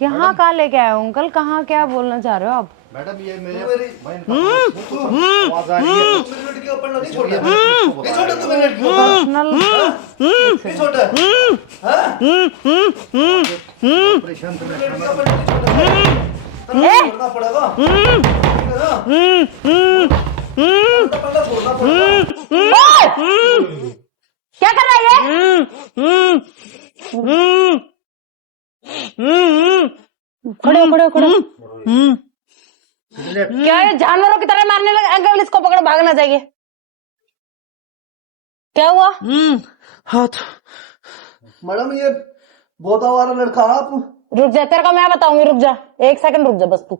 यहाँ कहाँ लेके आए हो अंकल? कहाँ क्या बोलना चाह रहे हो आप? मैडम ये मेरे आवाज आ रही है। मेरी लड़की को पढ़ना नहीं छोड़ा। नहीं छोड़ा तू मेरी लड़की को। पर्सनल नहीं छोड़ा। परेशान करना छोड़ना पड़ेगा। छोड़ना पड़ेगा। क्या कर रहा है? खड़े खड़े खड़े। क्या है? जानवरों की तरह मारने लगे अंकल, इसको पकड़ो, भागना चाहिए। क्या हुआ? हाथ। मैडम ये बहुत आवारा लड़का है आप। रुक जा, तेरे को मैं बताऊंगी, रुक जा 1 सेकंड रुक जा बस तू।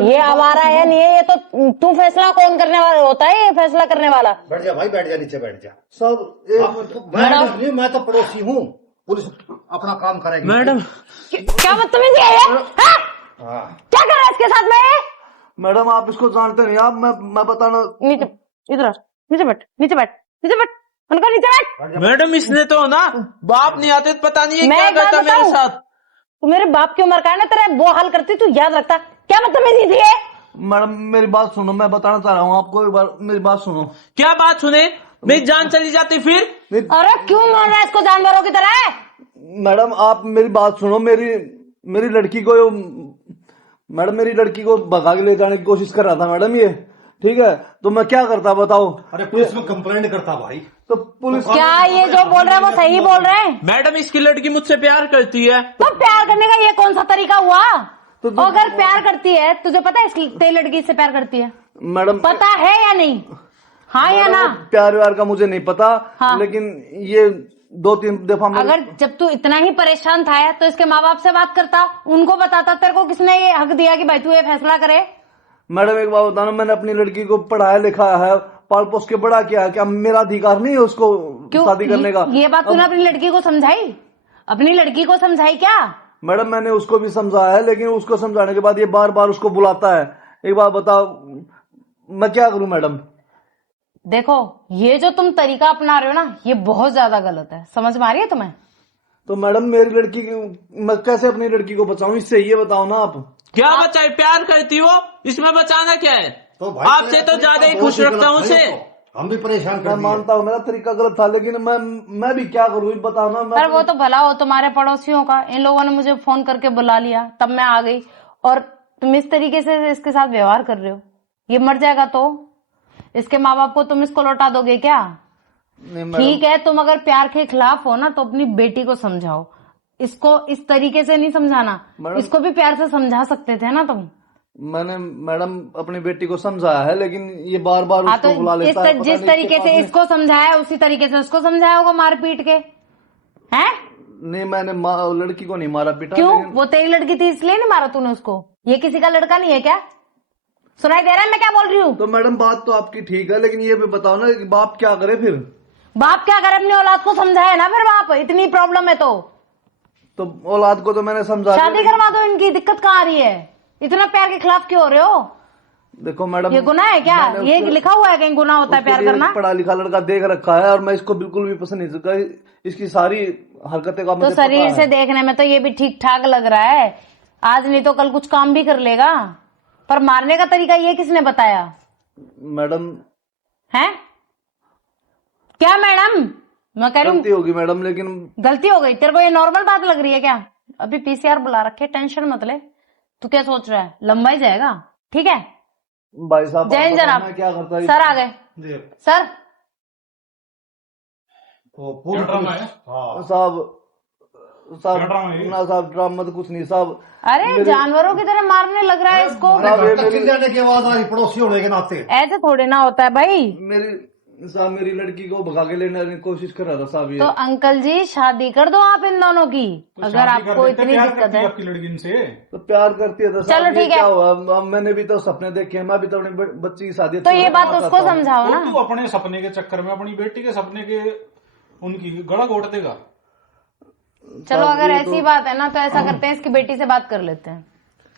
ये आवारा है नहीं है, ये तो तू फैसला कौन करने वाला होता है? ये फैसला करने वाला। बैठ जा भाई, बैठ जा, नीचे बैठ जा। सब मैं तो पड़ोसी हूँ, पुलिस अपना काम करेगी। मैडम क्या बदतमीजी है ये? क्या कर रहा है इसके साथ में? मैडम आप इसको जानते नहीं, आप मैं बताना। नीचे, इधर नीचे बैठ, नीचे बैठ, नीचे बैठ, उनका नीचे बैठ। मैडम इसने तो ना बाप नहीं आते, पता नहीं है मैं क्या एक बात करता मेरे बताऊं? साथ। तू मेरे बाप की उम्र का है ना, तेरा वो हाल करती तू याद रखता। क्या बदतमीजी थी ये? मैडम मेरी बात सुनो, मैं बताना चाह रहा हूँ आपको, एक बार मेरी बात सुनो। क्या बात सुने? मेरी जान चली जाती फिर? अरे क्यों मार रहा है इसको जानवरों की तरह? मैडम आप मेरी बात सुनो, मेरी लड़की को मैडम मेरी लड़की को भगा के ले जाने की कोशिश कर रहा था मैडम ये, ठीक है? तो मैं क्या करता बताओ? अरे पुलिस में कंप्लेंट करता भाई। तो पुलिस क्या ये जो बोल रहे हैं वो सही बोल रहे हैं? मैडम इसकी लड़की मुझसे प्यार करती है। तो प्यार करने का ये कौन सा तरीका हुआ? तो अगर प्यार करती है, तुझे पता है तेरी लड़की से प्यार करती है? मैडम पता है या नहीं? हाँ या ना? प्यार व्यार का मुझे नहीं पता। हाँ। लेकिन ये 2-3 दफा अगर जब तू इतना ही परेशान था तो इसके माँ बाप से बात करता, उनको बताता। तेरे को किसने ये हक दिया कि भाई तू ये फैसला करे? मैडम एक बात बताना, मैंने अपनी लड़की को पढ़ाया लिखाया है, पाल पोस के बड़ा किया है, क्या मेरा अधिकार नहीं है उसको शादी करने का? ये बात तूने अपनी लड़की को समझाई? अपनी लड़की को समझाई क्या? मैडम मैंने उसको भी समझाया है, लेकिन उसको समझाने के बाद ये बार बार उसको बुलाता है। एक बार बताओ मैं क्या करूं मैडम? देखो ये जो तुम तरीका अपना रहे हो ना, ये बहुत ज्यादा गलत है। समझ में आ रही है तुम्हें? तो मैडम मेरी लड़की मैं कैसे अपनी लड़की को बचाऊं इससे, ये बताओ ना आप। क्या बचाए? प्यार करती हो, इसमें बचाना क्या है? तो भाई आपसे तो ज्यादा ही खुश रखता हूँ उसे। हम भी परेशान मैं कर दिए। मानता हूँ मेरा तरीका गलत था, लेकिन मैं भी क्या करूँ बताओ ना। पर वो तो भला हो तुम्हारे पड़ोसियों का। इन लोगों ने मुझे फोन करके बुला लिया, तब मैं आ गई, और तुम इस तरीके से इसके साथ व्यवहार कर रहे हो। ये मर जाएगा तो इसके माँ बाप को तुम इसको लौटा दोगे क्या? ठीक है, तुम अगर प्यार के खिलाफ हो ना तो अपनी बेटी को समझाओ। इसको इस तरीके से नहीं समझाना, इसको भी प्यार से समझा सकते थे ना तुम। मैंने मैडम अपनी बेटी को समझाया है, लेकिन ये बार बार उसको बुला लेता है। जिस तरीके से इसको समझाया उसी तरीके से उसको समझाया होगा मार पीट के, हैं? नहीं मैंने लड़की को नहीं मारा पीटा। क्यों? वो तेरी लड़की थी इसलिए नहीं मारा तूने उसको? ये किसी का लड़का नहीं है क्या? सुनाई दे रहा है मैं क्या बोल रही हूँ? तो मैडम बात तो आपकी ठीक है, लेकिन ये भी बताओ ना कि बाप क्या करे फिर? बाप क्या करे? अपनी औलाद को समझाए ना फिर बाप। इतनी प्रॉब्लम है तो औलाद को तो मैंने समझा शादी करवा दो। इनकी दिक्कत कहाँ आ रही है? इतना प्यार के खिलाफ क्यों हो रहे हो? देखो मैडम ये गुनाह है क्या? ये लिखा हुआ है कहीं गुनाह होता है प्यार करना? पढ़ा लिखा लड़का देख रखा है और मैं इसको बिल्कुल भी पसंद नहीं करता। इसकी सारी हरकतें का तो मुझे शरीर पता से है। देखने में तो ये भी ठीक ठाक लग रहा है, आज नहीं तो कल कुछ काम भी कर लेगा। पर मारने का तरीका ये किसने बताया? मैडम है क्या? मैडम मैं कह रही गलती हूँ होगी मैडम, लेकिन गलती हो गई। तेरे को ये नॉर्मल बात लग रही है क्या? अभी पीसीआर बुला रखे, टेंशन मत ले। तू क्या सोच रहा है? लंबा ही जाएगा, ठीक है? भाई साहब जय हिंद जनाब। मैं क्या करता सर आ गए। जी। सर तो पूरी ड्रामा है? साहब क्या ड्रामा है ये? ना साहब ड्रामा तो कुछ नहीं साहब। अरे जानवरों की तरह मारने लग रहा है इसको। चिल्लाने की आवाज आ रही पड़ोसी होने के नाते। ऐसे थोड़े ना होता है भाई। मेरी लड़की को भगा के लेने की कोशिश कर रहा था साहब ये। तो अंकल जी शादी कर दो आप इन दोनों की, अगर आपको इतनी दिक्कत है। आपकी लड़की इनसे तो प्यार करती है तो चलो साहब ये ठीक है। क्या हुआ? मैंने भी तो सपने देखे हैं, मैं भी तो अपनी बच्ची की शादी तो ये बात उसको समझाओ ना। तू अपने सपने के चक्कर में अपनी बेटी के सपने के उनकी गला घोट देगा। चलो अगर ऐसी बात है ना तो ऐसा करते हैं, इसकी बेटी से बात कर लेते हैं।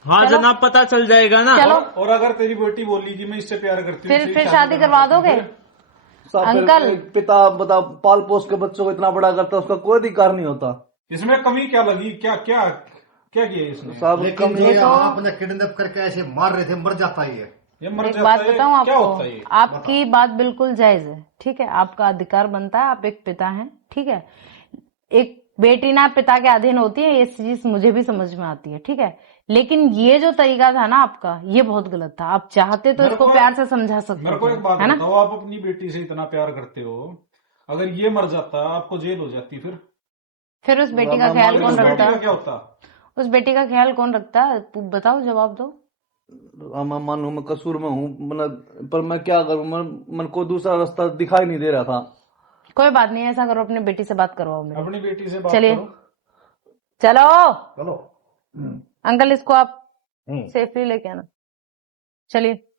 हाँ जनाब, पता चल जाएगा ना। चलो और अगर तेरी बेटी बोली कि मैं इससे प्यार करती हूँ, फिर शादी करवा दोगे? अंकल पिता बता पाल पोस के बच्चों को इतना बड़ा करता है, उसका कोई अधिकार नहीं होता। इसमें कमी क्या लगी? क्या क्या क्या किया इसने? साहब लेकिन कम जो ये यहाँ तो- अपने किडनैप करके ऐसे मार रहे थे, मर जाता ही है। ये मर एक जाता बात है, बताऊं क्या होता आपको, है ये? आपकी बात बिल्कुल जायज है, ठीक है, आपका अधिकार बनता है, आप एक पिता हैं, ठीक है। एक बेटी ना पिता के अधीन होती है, ये चीज मुझे भी समझ में आती है, ठीक है। लेकिन ये जो तरीका था ना आपका, ये बहुत गलत था। आप चाहते तो मेरे इसको को- प्यार से समझा सकते मेरे को एक थे, बात है ना। बताओ, आप अपनी बेटी से इतना प्यार करते हो, अगर ये मर जाता आपको जेल हो जाती, फिर उस बेटी का मामा ख्याल मालिक कौन उस बेटी रखता? का क्या होता? उस बेटी का ख्याल कौन रखता? बताओ, जवाब दो। मैं मानू मैं कसूर में हूँ, पर मैं क्या करूँ, मन को दूसरा रास्ता दिखाई नहीं दे रहा था। कोई बात नहीं, ऐसा करो, अपनी बेटी से बात करवाओ मेरे। अपनी बेटी से बात चलिए। करो। चलो चलो। अंकल, इसको आप हम्म। सेफली लेके आना। चलिए।